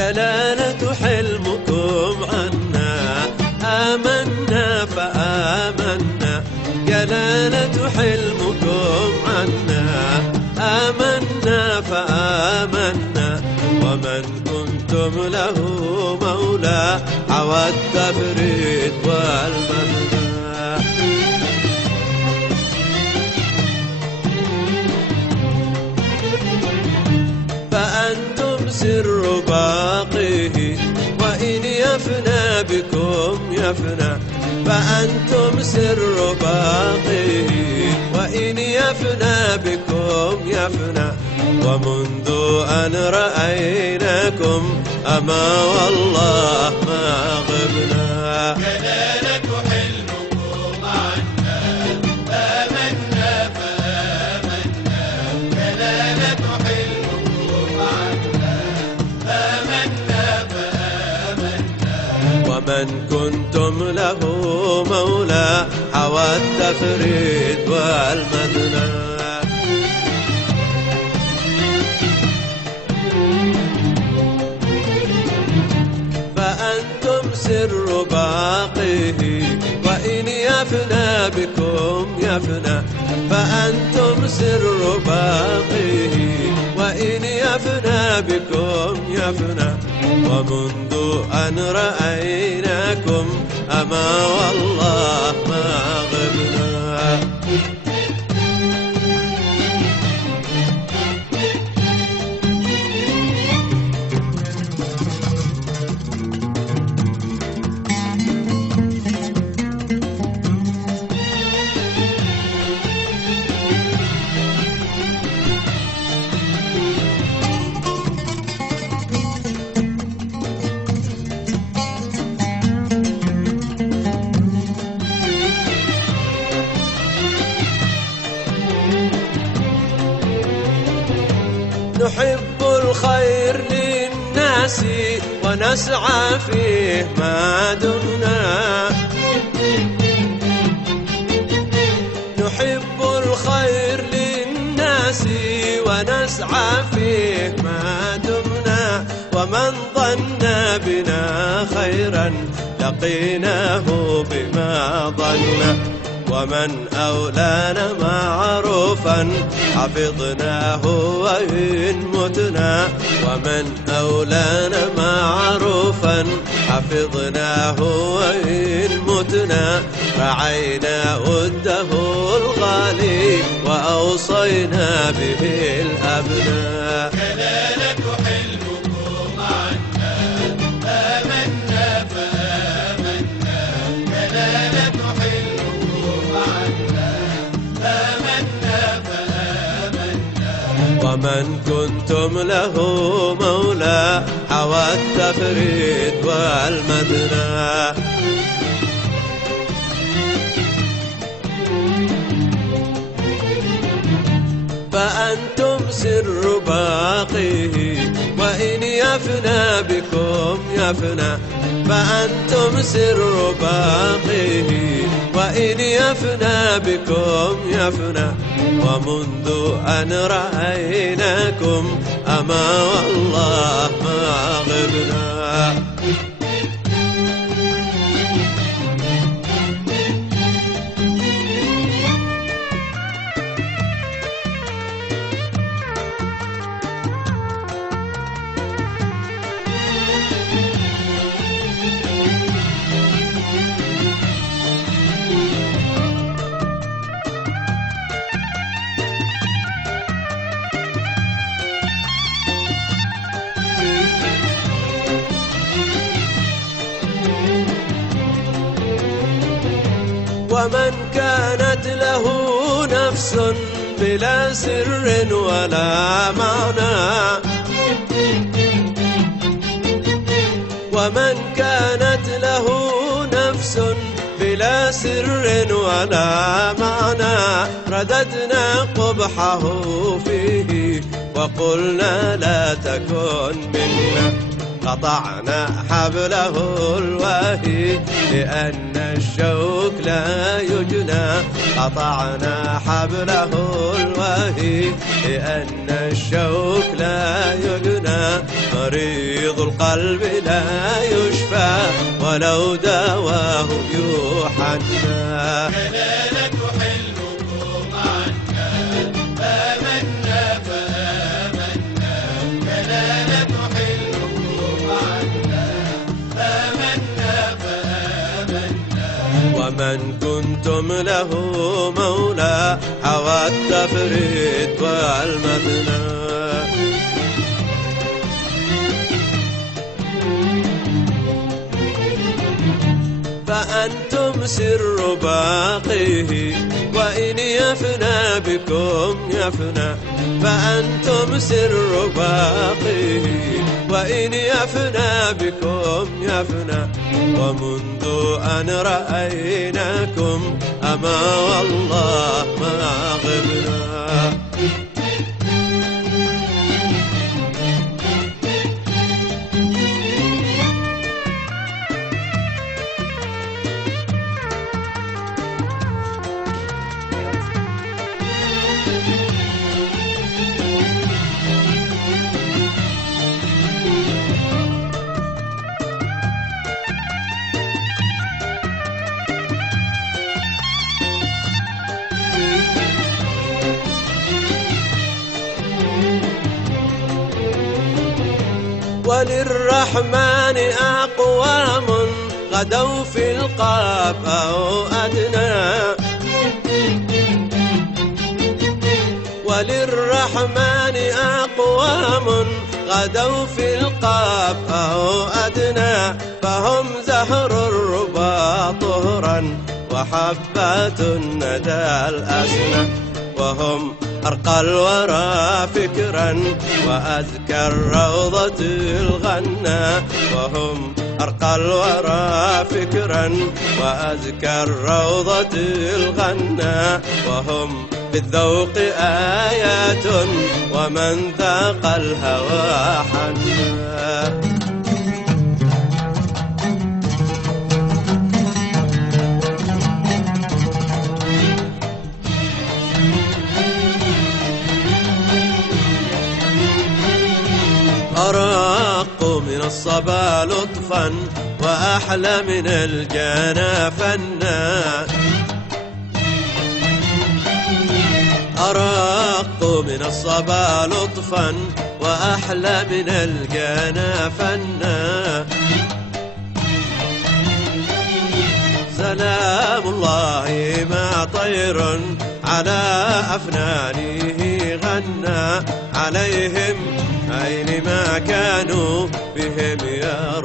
جلالة حلمكم عنا آمنا فآمنا، جلالة حلمكم عنا آمنا فآمنا، ومن كنتم له مولى حوى التفريد والمنى. فأنتم سر باقيه وإن يفنى بكم يفنى، فأنتم سر باقيه وإن يفنى بكم يفنى، ومنذ أن رأيناكم أما والله ما غبنا. جلالة حلمكم عنا آمنا فآمنا، جلالة حلمكم عنا آمنا فآمنا، ومن كنتم له مولى حوى التفريد والمثنى. فأنتم سر باقيه وإن يفنى بكم يفنى، فأنتم سر باقيه وإن يفنى بكم يفنى، ومنذ أن رأيناكم أما والله ما غبنا. نحب الخير للناس ونسعى فيه ما دمنا، نحب الخير للناس ونسعى فيه ما دمنا، ومن ظن بنا خيرا لقيناه بما ظن، ومن أولانا معروفا حفظناه وإن متنا، ومن أولانا معروفا حفظناه وإن متنا، رعينا وده الغالي وأوصينا به الأبناء. جلالة حلمكم عنا آمنا فآمنا، جلالة حلمكم عنا آمنا فآمنا، ومن كنتم له مولى حوى التفريد والمثنى. فأنتم سر باقيه وإن يفنى بكم يفنى، فأنتم سر باقيه وإن يفنى بكم يفنى، ومنذ أن رأيناكم أما والله ما غبنا. ومن كانت له نفس بلا سر ولا معنى، ومن كانت له نفس بلا سر ولا معنى، رددنا قبحه فيه وقلنا لا تكن منا، قطعنا حبله الواهي لأن الشوك لا يجنى، قطعنا حبله الواهي لأن الشوك لا يجنى، مريض القلب لا يشفى ولو داواه يوحنا. جلالة حلمكم عنا آمنا فآمنا، جلالة حلمكم عنا آمنا فآمنا. ومن كنتم له مولى حوى التفريد والمثنى. فأنتم سر باقيه وإن يفنى بكم يفنى. فأنتم سر باقيه وإن يفنى بكم يفنى. ومنذ أن رأيناكم أما والله ما غبنا. وللرحمن أقوام غدوا في القاب أو أدنى. وللرحمن أقوام غدوا في القاب أو أدنى. فهم زهر الربا طهرا وحبات الندى الأسنى. وهم أرقى الورى فكرا وأذكى الروضة الغنى. وهم أرقى الورى فكرا وأذكى الروضة الغنى. وهم بالذوق آيات ومن ذاق الهوى حنا. أرق من الصبا لطفا وأحلى من الجنى فنا. أرق من الصبا لطفا وأحلى من الجنى فنا. سلام الله ما طير على أفنانه غنى. عليهم أينما كانوا بهم يا